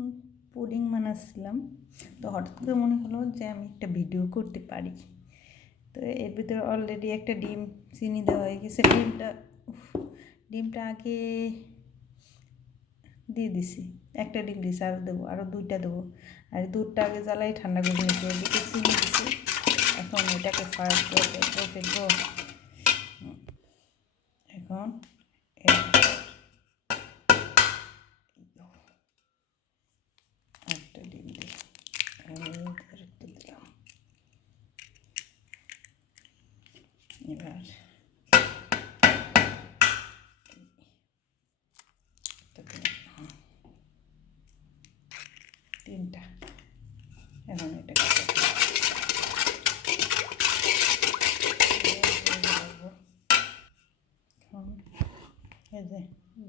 এখন পুডিং বানাচ্ছিলাম, তো হঠাৎ করে মনে হলো যে আমি একটা ভিডিও করতে পারি। তো এর ভিতরে অলরেডি একটা ডিম চিনি দেওয়া হয়ে গেছে। ডিমটা আগে দিয়ে দিছি, একটা ডিম দিছি, আরও দেবো, আরও 2টা দেবো। আর দুধটা আগে জ্বালাই ঠান্ডা করে নিয়েছি, এদিকে চিনি দিছি। এখন এটাকে ফার্স্ট ফেলবো। এখন একটা ডিম দিই, দিলাম। এবার তিনটা, এখন এটাকে এই যে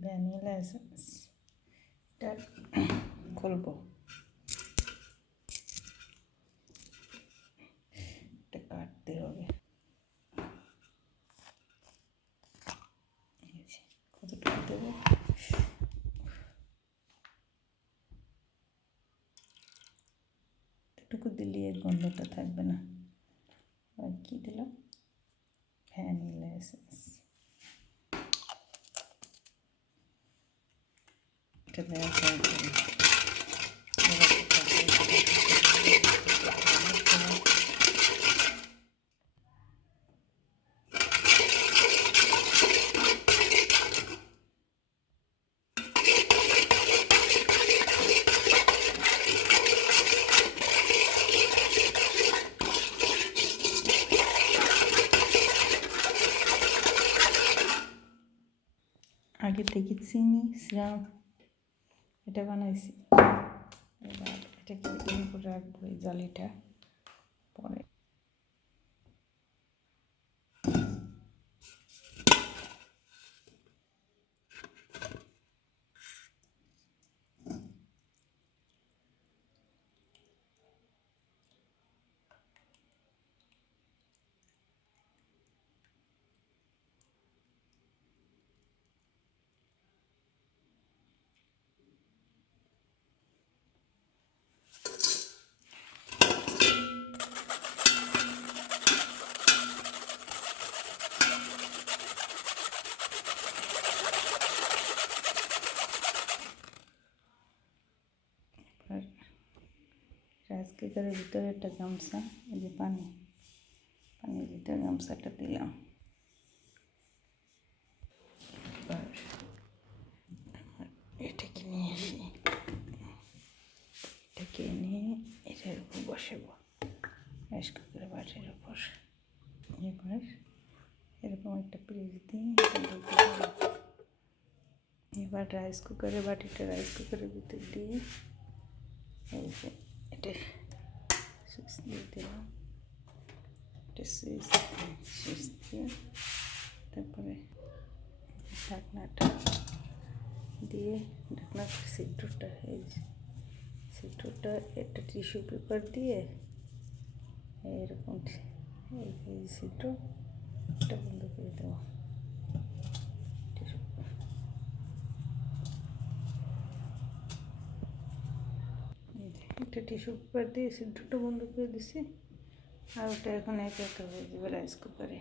ভ্যানিলা এসেন্সটা খুলবো, এটা কাটতে হবে। কতটুকু দেবো, এটুকু দিলে এর গন্ধটা থাকবে না। আর কি দিলাম, ভ্যানিলা এসেন্স। এটা দেওয়া আগে থেকে চিনি সিরাপ এটা বানাইছি। এবার এটাকে এর উপর রাখবো, এই জালিটা পরে। রাইস কুকারের ভিতরে একটা গামছা, এই যে পানির ভিতরে গামছাটা দিলাম। এবার এটাকে নিয়ে আসি, এটাকে নিয়ে এটার উপর বসাবো, রাইস কুকারের বাটির উপর। এবার এরকম একটা প্লেট দিয়ে এবার রাইস কুকারের বাটিটা রাইস কুকারের ভিতর দিয়ে এই যে এটা সুইচ দিয়ে দিলাম, এটা সুইচ দিয়ে তারপরে ঢাকনাটা দিয়ে ঢাকনার সিদ্ধটা, এই যে সিদ্ধটা একটা টিস্যু পেপার দিয়ে এরকম এই সিদ্ধটা বন্ধ করে দেবো। একটা টিস্যু পেপার দিয়ে সিদ্ধটা বন্ধ করে দিছি। আর ওটা এখন একা একা হয়ে যাবে রাইস কুকারে।